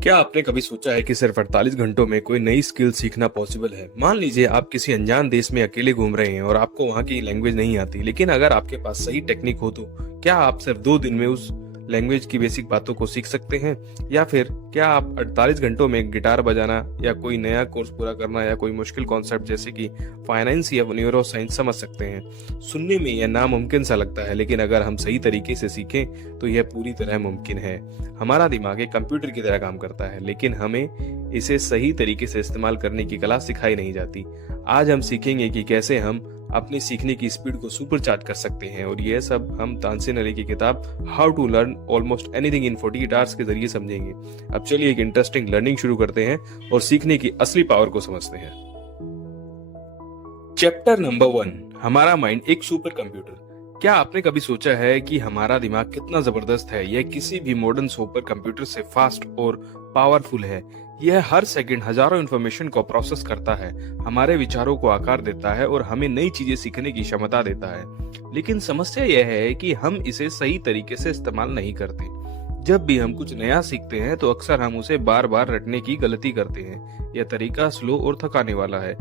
क्या आपने कभी सोचा है कि सिर्फ 48 घंटों में कोई नई स्किल सीखना पॉसिबल है? मान लीजिए आप किसी अनजान देश में अकेले घूम रहे हैं और आपको वहाँ की लैंग्वेज नहीं आती, लेकिन अगर आपके पास सही टेक्निक हो तो क्या आप सिर्फ 2 दिन में उस लैंग्वेज की बेसिक बातों को सीख सकते हैं? या फिर क्या आप 48 घंटों में गिटार बजाना या कोई नया कोर्स पूरा करना या कोई मुश्किल कॉन्सेप्ट जैसे कि फाइनेंस या न्यूरो साइंस समझ सकते हैं? सुनने में यह नामुमकिन सा लगता है, लेकिन अगर हम सही तरीके से सीखें तो यह पूरी तरह मुमकिन है। हमारा दिमाग एक कंप्यूटर की तरह काम करता है, लेकिन हमें इसे सही तरीके से इस्तेमाल करने की कला सिखाई नहीं जाती। आज हम सीखेंगे कि कैसे हम अपनी सीखने की स्पीड को सुपर चार्ज कर सकते हैं, और यह सब हम तानसेन अली की किताब how to learn almost anything in 48 hours के जरिए समझेंगे। अब चलिए एक इंटरेस्टिंग लर्निंग शुरू करते हैं और सीखने की असली पावर को समझते हैं। चैप्टर नंबर 1, हमारा माइंड एक सुपर कंप्यूटर। क्या आपने कभी सोचा है कि हमारा दिमाग कितना जबरदस्त है? यह किसी भी मॉडर्न सुपर कंप्यूटर से फास्ट और पावरफुल है। यह हर सेकंड हजारों इंफॉर्मेशन को प्रोसेस करता है, हमारे विचारों को आकार देता है और हमें नई चीजें सीखने की क्षमता देता है। लेकिन समस्या यह है कि हम इसे सही तरीके से इस्तेमाल नहीं करते। जब भी हम कुछ नया सीखते हैं तो अक्सर हम उसे बार बार रटने की गलती करते हैं। यह तरीका स्लो और थकाने वाला है।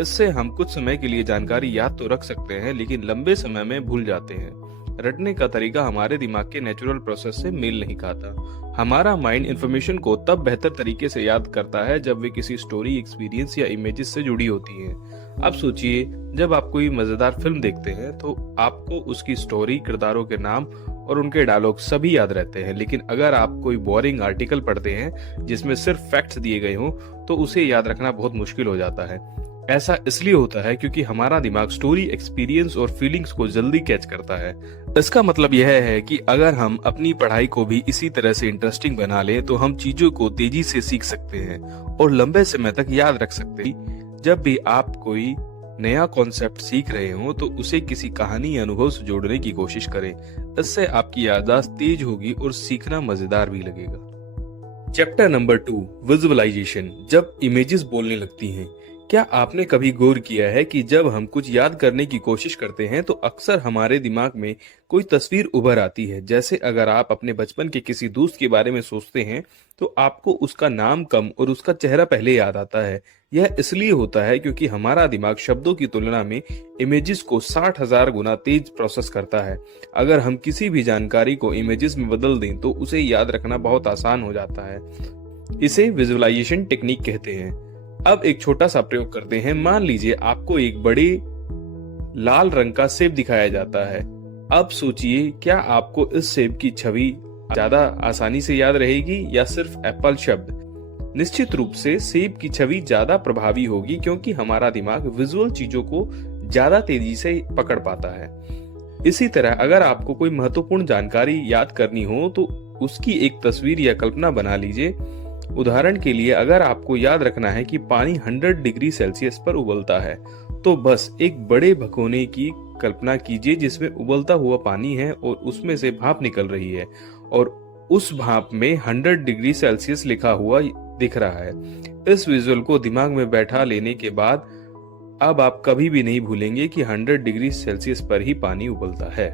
इससे हम कुछ समय के लिए जानकारी याद तो रख सकते हैं, लेकिन लंबे समय में भूल जाते हैं। रटने का तरीका हमारे दिमाग के नेचुरल प्रोसेस से मेल नहीं खाता। हमारा माइंड इंफॉर्मेशन को तब बेहतर तरीके से याद करता है जब वे किसी स्टोरी, एक्सपीरियंस या इमेजेस से जुड़ी होती हैं। अब सोचिए, जब आप कोई मजेदार फिल्म देखते हैं तो आपको उसकी स्टोरी, किरदारों के नाम और उनके डायलॉग सभी याद रहते हैं। लेकिन अगर आप कोई बोरिंग आर्टिकल पढ़ते हैं जिसमें सिर्फ फैक्ट्स दिए गए हों तो उसे याद रखना बहुत मुश्किल हो जाता है। ऐसा इसलिए होता है क्योंकि हमारा दिमाग स्टोरी, एक्सपीरियंस और फीलिंग्स को जल्दी कैच करता है। इसका मतलब यह है कि अगर हम अपनी पढ़ाई को भी इसी तरह से इंटरेस्टिंग बना लें तो हम चीजों को तेजी से सीख सकते हैं और लंबे समय तक याद रख सकते हैं। जब भी आप कोई नया कॉन्सेप्ट सीख रहे हो तो उसे किसी कहानी या अनुभव से जोड़ने की कोशिश करें। इससे आपकी याददाश्त तेज होगी और सीखना मजेदार भी लगेगा। चैप्टर नंबर 2, विजुअलाइजेशन, जब इमेजेस बोलने लगती हैं। क्या आपने कभी गौर किया है कि जब हम कुछ याद करने की कोशिश करते हैं तो अक्सर हमारे दिमाग में कोई तस्वीर उभर आती है? जैसे अगर आप अपने बचपन के किसी दोस्त के बारे में सोचते हैं तो आपको उसका नाम कम और उसका चेहरा पहले याद आता है। यह इसलिए होता है क्योंकि हमारा दिमाग शब्दों की तुलना में इमेजेस को 60,000 गुना तेज प्रोसेस करता है। अगर हम किसी भी जानकारी को इमेजेस में बदल दें तो उसे याद रखना बहुत आसान हो जाता है। इसे विजुअलाइजेशन टेक्निक कहते हैं। अब एक छोटा सा प्रयोग करते हैं। मान लीजिए आपको एक बड़े लाल रंग का सेब दिखाया जाता है। अब सोचिए, क्या आपको इस सेब की छवि ज्यादा आसानी से याद रहेगी या सिर्फ एप्पल शब्द? निश्चित रूप से सेब की छवि ज्यादा प्रभावी होगी, क्योंकि हमारा दिमाग विजुअल चीजों को ज्यादा तेजी से पकड़ पाता है। इसी तरह अगर आपको कोई महत्वपूर्ण जानकारी याद करनी हो तो उसकी एक तस्वीर या कल्पना बना लीजिए। उदाहरण के लिए, अगर आपको याद रखना है कि पानी 100 डिग्री सेल्सियस पर उबलता है तो बस एक बड़े भगोने की कल्पना कीजिए जिसमें उबलता हुआ पानी है और उसमें से भाप निकल रही है और उस भाप में 100 डिग्री सेल्सियस लिखा हुआ दिख रहा है। इस विजुअल को दिमाग में बैठा लेने के बाद अब आप कभी भी नहीं भूलेंगे कि 100 डिग्री सेल्सियस पर ही पानी उबलता है।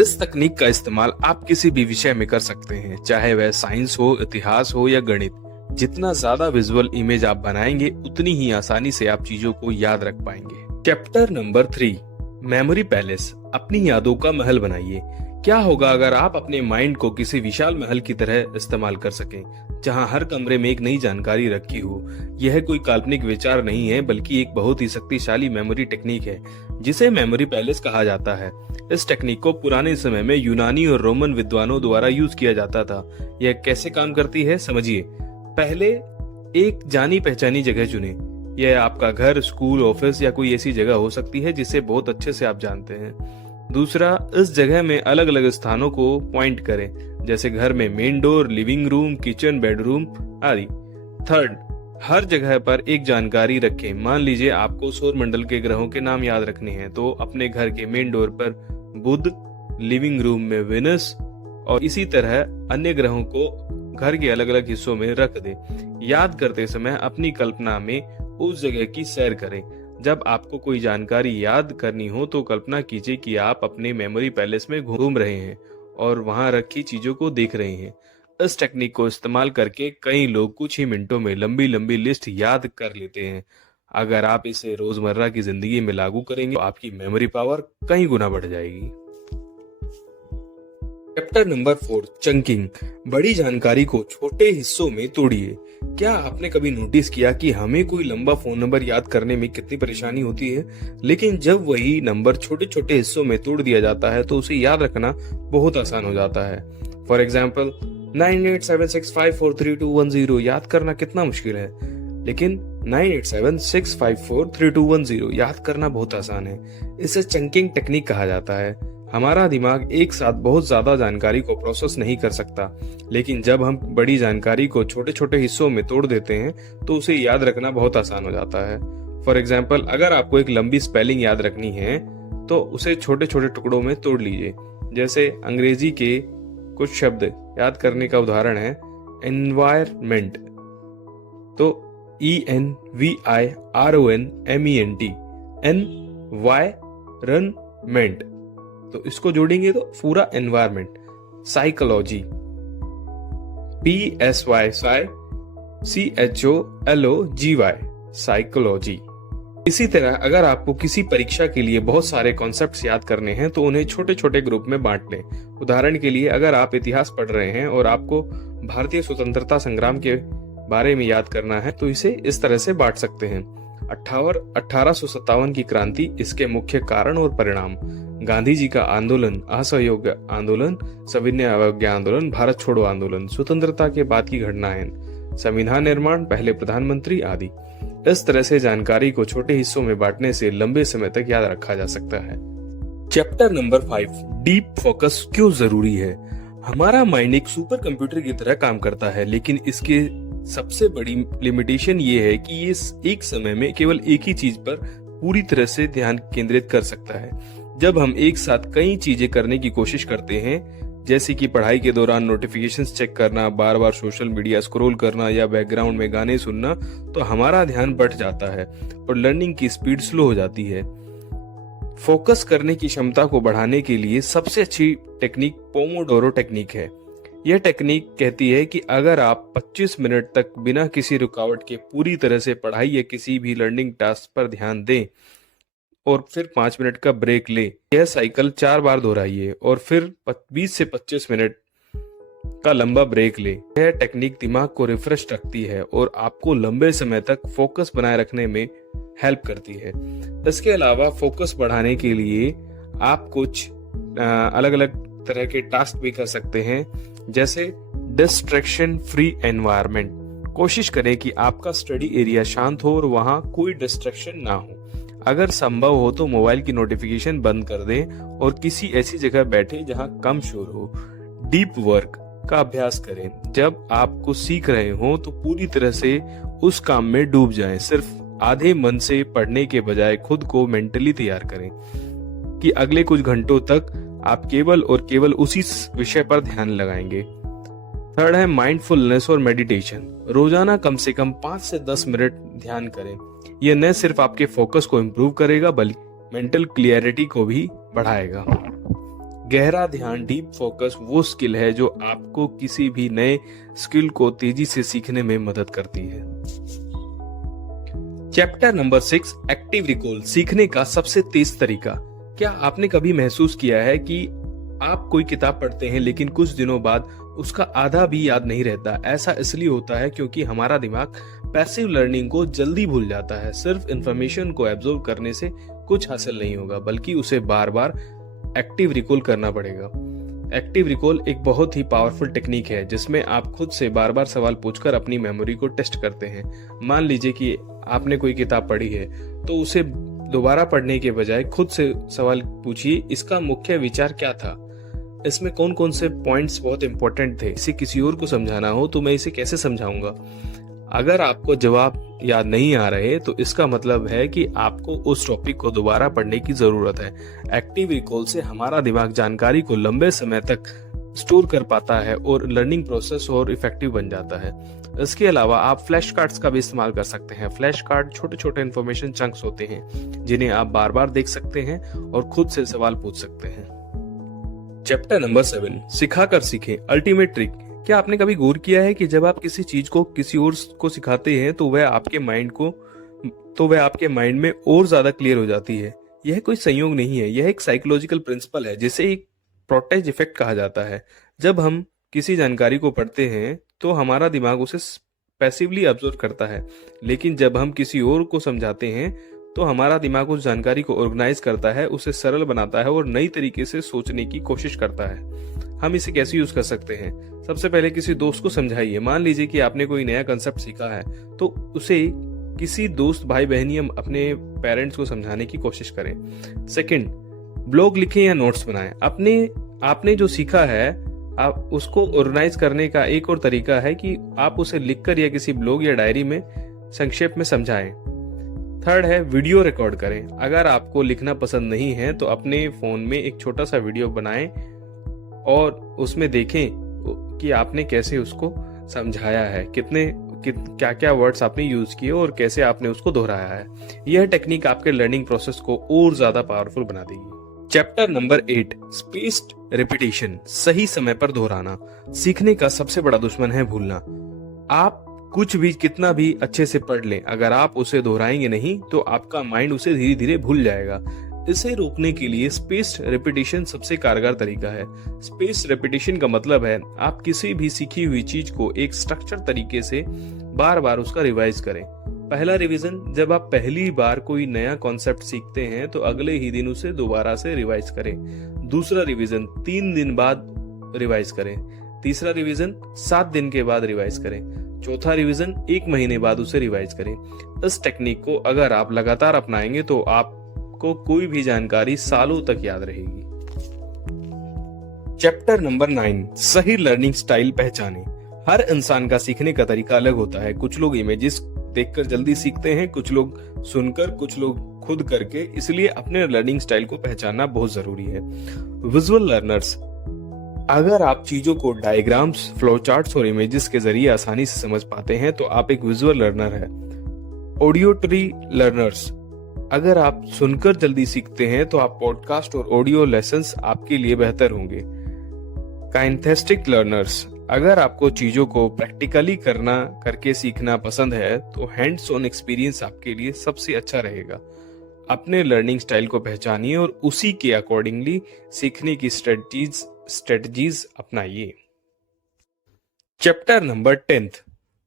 इस तकनीक का इस्तेमाल आप किसी भी विषय में कर सकते हैं, चाहे वह साइंस हो, इतिहास हो या गणित। जितना ज्यादा विजुअल इमेज आप बनाएंगे उतनी ही आसानी से आप चीजों को याद रख पाएंगे। चैप्टर नंबर 3, मेमोरी पैलेस, अपनी यादों का महल बनाइए। क्या होगा अगर आप अपने माइंड को किसी विशाल महल की तरह इस्तेमाल कर सकें, जहां हर कमरे में एक नई जानकारी रखी हो? यह कोई काल्पनिक विचार नहीं है, बल्कि एक बहुत ही शक्तिशाली मेमोरी टेक्निक है जिसे मेमोरी पैलेस कहा जाता है। इस टेक्निक को पुराने समय में यूनानी और रोमन विद्वानों द्वारा यूज किया जाता था। यह कैसे काम करती है, समझिए। पहले एक जानी पहचानी जगह चुने। यह आपका घर, स्कूल, ऑफिस या कोई ऐसी जगह हो सकती है जिसे बहुत अच्छे से आप जानते हैं। दूसरा, इस जगह में अलग अलग स्थानों को पॉइंट करें, जैसे घर में main door, living room, kitchen, bedroom आदि। थर्ड, हर जगह पर एक जानकारी रखें। मान लीजिए आपको सौर मंडल के ग्रहों के नाम याद रखने हैं, तो अपने घर के मेन डोर पर बुध, लिविंग रूम में वेनस और इसी तरह अन्य ग्रहों को घर के अलग अलग हिस्सों में रख दें। याद करते समय अपनी कल्पना में उस जगह की सैर करें। जब आपको कोई जानकारी याद करनी हो तो कल्पना कीजिए कि आप अपने मेमोरी पैलेस में घूम रहे हैं और वहां रखी चीजों को देख रहे हैं। इस टेक्निक को इस्तेमाल करके कई लोग कुछ ही मिनटों में लंबी लंबी लिस्ट याद कर लेते हैं। अगर आप इसे रोजमर्रा की जिंदगी में लागू करेंगे तो आपकी मेमोरी पावर कई गुना बढ़ जाएगी। Chapter number 4, chunking. बड़ी जानकारी को छोटे हिस्सों में तोड़िए। क्या आपने कभी नोटिस किया कि हमें कोई लंबा फोन नंबर याद करने में कितनी परेशानी होती है, लेकिन जब वही नंबर छोटे छोटे हिस्सों में तोड़ दिया जाता है तो उसे याद रखना बहुत आसान हो जाता है। फॉर एग्जाम्पल 9876543210 याद करना कितना मुश्किल है, लेकिन 9876543210 याद करना बहुत आसान है। इसे चंकिंग टेक्निक कहा जाता है। हमारा दिमाग एक साथ बहुत ज्यादा जानकारी को प्रोसेस नहीं कर सकता, लेकिन जब हम बड़ी जानकारी को छोटे छोटे हिस्सों में तोड़ देते हैं तो उसे याद रखना बहुत आसान हो जाता है। फॉर एग्जाम्पल, अगर आपको एक लंबी स्पेलिंग याद रखनी है तो उसे छोटे छोटे टुकड़ों में तोड़ लीजिए। जैसे अंग्रेजी के कुछ शब्द याद करने का उदाहरण है एनवायरमेंट, तो ENVIRONMENT, एनवायरनमेंट, तो इसको जोड़ेंगे तो पूरा एनवायरमेंट। Psychology, PSYCHOLOGY, psychology. इसी तरह अगर आपको किसी परीक्षा के लिए बहुत सारे कॉन्सेप्ट्स याद करने हैं तो उन्हें छोटे छोटे ग्रुप में बांट लें। उदाहरण के लिए, अगर आप इतिहास पढ़ रहे हैं और आपको भारतीय स्वतंत्रता संग्राम के बारे में याद करना है तो इसे इस तरह से बांट सकते हैं। 1857 की क्रांति, इसके मुख्य कारण और परिणाम, गांधी जी का आंदोलन, असहयोग आंदोलन, सविनय अवज्ञा आंदोलन, भारत छोड़ो आंदोलन, स्वतंत्रता के बाद की घटनाएं, संविधान निर्माण, पहले प्रधानमंत्री आदि। इस तरह से जानकारी को छोटे हिस्सों में बांटने से लंबे समय तक याद रखा जा सकता है। चैप्टर नंबर 5, डीप फोकस क्यों जरूरी है। हमारा माइंड एक सुपर कंप्यूटर की तरह काम करता है, लेकिन इसके सबसे बड़ी लिमिटेशन ये है कि ये एक समय में केवल एक ही चीज पर पूरी तरह से ध्यान केंद्रित कर सकता है। जब हम एक साथ कई चीजें करने की कोशिश करते हैं, जैसे कि पढ़ाई के दौरान नोटिफिकेशंस चेक करना, बार बार सोशल मीडिया स्क्रॉल करना या बैकग्राउंड में गाने सुनना, तो हमारा ध्यान बढ़ जाता है और लर्निंग की स्पीड स्लो हो जाती है। फोकस करने की क्षमता को बढ़ाने के लिए सबसे अच्छी टेक्निक पोमोडोरो टेक्निक है। यह टेक्निक कहती है कि अगर आप 25 मिनट तक बिना किसी रुकावट के पूरी तरह से पढ़ाई या किसी भी लर्निंग टास्क पर ध्यान दें और फिर 5 मिनट का ब्रेक लें, यह साइकिल 4 बार दोहराइए और फिर 20 से 25 मिनट का लंबा ब्रेक ले। यह टेक्निक दिमाग को रिफ्रेश रखती है और आपको लंबे समय तक फोकस बनाए रखने में हेल्प करती है। इसके अलावा फोकस बढ़ाने के लिए आप कुछ अलग अलग तरह के टास्क भी कर सकते हैं, जैसे डिस्ट्रैक्शन फ्री एनवायरनमेंट। कोशिश करें कि आपका स्टडी एरिया शांत हो और वहां कोई डिस्ट्रैक्शन ना हो। अगर संभव हो तो मोबाइल की नोटिफिकेशन बंद कर दें और किसी ऐसी जगह बैठे जहां कम शोर हो। डीप वर्क का अभ्यास करें। जब आप कुछ सीख रहे हो तो पूरी तरह से उस काम में डूब जाएं। सिर्फ आधे मन से पढ़ने के बजाय खुद को मेंटली तैयार करें कि अगले कुछ घंटों तक आप केवल और केवल उसी विषय पर ध्यान लगाएंगे। थर्ड है माइंडफुलनेस और मेडिटेशन। रोजाना कम से कम 5 से 10 मिनट ध्यान करें। यह न सिर्फ आपके फोकस को इम्प्रूव करेगा बल्कि मेंटल क्लियरिटी को भी बढ़ाएगा। गहरा ध्यान, डीप फोकस वो स्किल है जो आपको किसी भी नए स्किल को तेजी से सीखने में मदद करती है। चैप्टर नंबर 6, एक्टिव रिकॉल, सीखने का सबसे तेज तरीका। क्या आपने कभी महसूस किया है कि आप कोई किताब पढ़ते हैं लेकिन कुछ दिनों बाद उसका आधा भी याद नहीं रहता? ऐसा इसलिए होता है क्योंकि हमारा दिमाग पैसिव लर्निंग को जल्दी भूल जाता है। सिर्फ इंफॉर्मेशन को एब्जॉर्ब करने से कुछ हासिल नहीं होगा, बल्कि उसे बार बार एक्टिव रिकॉल करना पड़ेगा। एक्टिव रिकॉल एक बहुत ही पावरफुल टेक्निक है जिसमें आप खुद से बार बार सवाल पूछकर अपनी मेमोरी को टेस्ट करते हैं। मान लीजिए कि आपने कोई किताब पढ़ी है तो उसे दोबारा पढ़ने के बजाय खुद से सवाल पूछिए, इसका मुख्य विचार क्या था, इसमें कौन कौन से पॉइंट्स बहुत इंपॉर्टेंट थे, इसे किसी और को समझाना हो तो मैं इसे कैसे समझाऊंगा। अगर आपको जवाब याद नहीं आ रहे तो इसका मतलब है कि आपको उस टॉपिक को दोबारा पढ़ने की जरूरत है। एक्टिव रिकॉल से हमारा दिमाग जानकारी को लंबे समय तक स्टोर कर पाता है और लर्निंग प्रोसेस और इफेक्टिव बन जाता है। इसके अलावा आप फ्लैश कार्ड्स का भी इस्तेमाल कर सकते हैं। फ्लैश कार्ड छोटे छोटे इन्फॉर्मेशन चंक्स होते हैं जिन्हें आप बार बार देख सकते हैं और खुद से सवाल पूछ सकते हैं। चैप्टर नंबर 7, सिखाकर सीखें, अल्टीमेट ट्रिक। क्या आपने कभी गौर किया है कि जब आप किसी चीज को किसी और को सिखाते हैं तो वह आपके माइंड में और ज्यादा क्लियर हो जाती है। यह कोई संयोग नहीं है, यह एक साइकोलॉजिकल प्रिंसिपल है जिसे एक प्रोटेज इफेक्ट कहा जाता है। जब हम किसी जानकारी को पढ़ते हैं तो हमारा दिमाग उसे पैसिवली ऑब्जर्व करता है, लेकिन जब हम किसी और को समझाते हैं तो हमारा दिमाग उस जानकारी को ऑर्गेनाइज करता है, उसे सरल बनाता है और नई तरीके से सोचने की कोशिश करता है। हम इसे कैसे यूज कर सकते हैं? सबसे पहले किसी दोस्त को समझाइए। मान लीजिए कि आपने कोई नया कंसेप्ट सीखा है, तो उसे किसी दोस्त, भाई बहन या अपने पेरेंट्स को समझाने की कोशिश करें। सेकंड, ब्लॉग लिखें या नोट्स बनाएं। आपने जो सीखा है, आप उसको ऑर्गेनाइज करने का एक और तरीका है कि आप उसे लिखकर या किसी ब्लॉग या डायरी में संक्षेप में समझाएं। थर्ड है, वीडियो रिकॉर्ड करें। अगर आपको लिखना पसंद नहीं है तो अपने फोन में एक छोटा सा वीडियो बनाएं और उसमें देखें कि आपने कैसे उसको समझाया है, क्या क्या वर्ड्स आपने यूज किए और कैसे आपने उसको दोहराया है। यह टेक्निक आपके लर्निंग प्रोसेस को और ज्यादा पावरफुल बना देगी। चैप्टर नंबर 8, स्पेस्ड रिपीटिशन, सही समय पर दोहराना। सीखने का सबसे बड़ा दुश्मन है भूलना। आप कुछ भी कितना भी अच्छे से पढ़ लें, अगर आप उसे दोहराएंगे नहीं तो आपका माइंड उसे धीरे धीरे भूल जाएगा। इसे रोकने के लिए स्पेस्ड रिपीटिशन सबसे कारगर तरीका है। स्पेस्ड रिपीटिशन का मतलब है आप किसी भी सीखी हुई चीज को एक स्ट्रक्चर तरीके से बार बार उसका रिवाइज करें। पहला रिवीजन, जब आप पहली बार कोई नया कॉन्सेप्ट सीखते हैं तो अगले ही दिन उसे दोबारा से रिवाइज करें। दूसरा रिवीजन 3 दिन बाद रिवाइज करें। तीसरा रिवीजन 7 दिन के बाद रिवाइज करें। चौथा रिवीजन 1 महीने बाद उसे रिवाइज करें। इस टेक्निक को अगर आप लगातार अपनाएंगे तो आपको कोई भी जानकारी सालों तक याद रहेगी। चैप्टर नंबर 9, सही लर्निंग स्टाइल पहचाने। हर इंसान का सीखने का तरीका अलग होता है। कुछ लोग इमेजेस देखकर जल्दी सीखते हैं, कुछ लोग सुनकर, कुछ लोग खुद करके। इसलिए अपने लर्निंग स्टाइल को पहचानना बहुत जरूरी है। विजुअल लर्नर्स, अगर आप चीजों को डायग्राम्स, फ्लो चार्ट्स और इमेजेस के जरिए आसानी से समझ पाते हैं तो आप एक विजुअल लर्नर है। ऑडियोटरी लर्नर्स, अगर आप सुनकर जल्दी सीखते हैं तो आप पॉडकास्ट और ऑडियो लेसन्स आपके लिए बेहतर होंगे। काइनेस्थेटिक लर्नर्स, अगर आपको चीजों को प्रैक्टिकली करके सीखना पसंद है तो हैंड्स ऑन एक्सपीरियंस आपके लिए सबसे अच्छा रहेगा। अपने लर्निंग स्टाइल को पहचानिए और उसी के अकॉर्डिंगली सीखने की स्ट्रेटजीज अपनाइए। चैप्टर नंबर 10,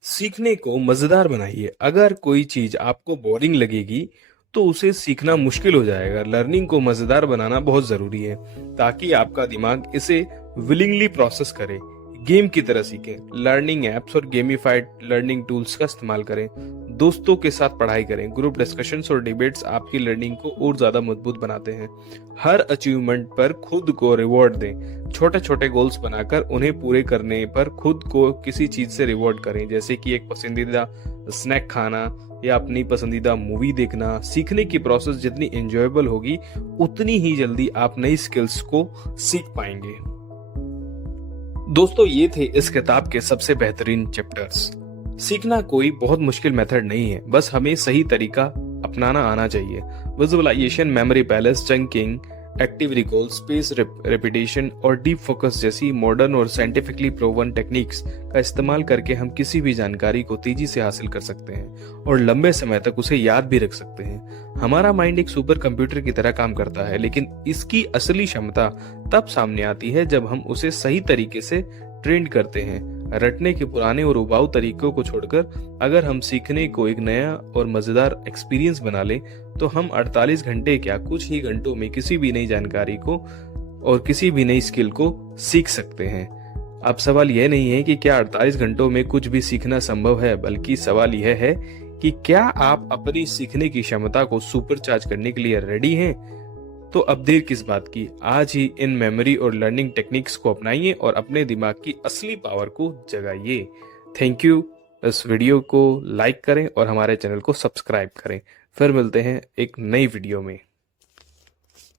सीखने को मजेदार बनाइए। अगर कोई चीज आपको बोरिंग लगेगी तो उसे सीखना मुश्किल हो जाएगा। लर्निंग को मजेदार बनाना बहुत जरूरी है ताकि आपका दिमाग इसे विलिंगली प्रोसेस करे। गेम की तरह सीखें। लर्निंग एप्स और गेमिफाइड लर्निंग टूल्स का इस्तेमाल करें। दोस्तों के साथ पढ़ाई करें। ग्रुप डिस्कशंस और डिबेट्स आपकी लर्निंग को और ज्यादा मजबूत बनाते हैं। हर अचीवमेंट पर खुद को रिवॉर्ड दें। छोटे छोटे गोल्स बनाकर उन्हें पूरे करने पर खुद को किसी चीज से रिवॉर्ड करें, जैसे कि एक पसंदीदा स्नैक खाना या अपनी पसंदीदा मूवी देखना। सीखने की प्रोसेस जितनी एंजॉयबल होगी उतनी ही जल्दी आप नई स्किल्स को सीख पाएंगे। दोस्तों, ये थे इस किताब के सबसे बेहतरीन चैप्टर्स। सीखना कोई बहुत मुश्किल मेथड नहीं है, बस हमें सही तरीका अपनाना आना चाहिए। Visualisation, memory palace, chunking, active recall, space repetition और डीप फोकस जैसी मॉडर्न और साइंटिफिकली प्रूवन टेक्निक्स का इस्तेमाल करके हम किसी भी जानकारी को तेजी से हासिल कर सकते हैं और लंबे समय तक उसे याद भी रख सकते हैं। हमारा माइंड एक सुपर कंप्यूटर की तरह काम करता है, लेकिन इसकी असली क्षमता तब सामने आती है जब हम उसे सही तरीके से ट्रेन करते हैं। रटने के पुराने और उबाऊ तरीकों को छोड़कर अगर हम सीखने को एक नया और मजेदार एक्सपीरियंस बना लें तो हम 48 घंटे क्या, कुछ ही घंटों में किसी भी नई जानकारी को और किसी भी नई स्किल को सीख सकते हैं। अब सवाल यह नहीं है कि क्या 48 घंटों में कुछ भी सीखना संभव है, बल्कि सवाल यह है कि क्या आप अपनी सीखने की क्षमता को सुपरचार्ज करने के लिए रेडी हैं? तो अब देर किस बात की, आज ही इन मेमोरी और लर्निंग टेक्निक्स को अपनाइए और अपने दिमाग की असली पावर को जगाइए। Thank you. इस वीडियो को लाइक करें और हमारे चैनल को सब्सक्राइब करें। फिर मिलते हैं एक नई वीडियो में।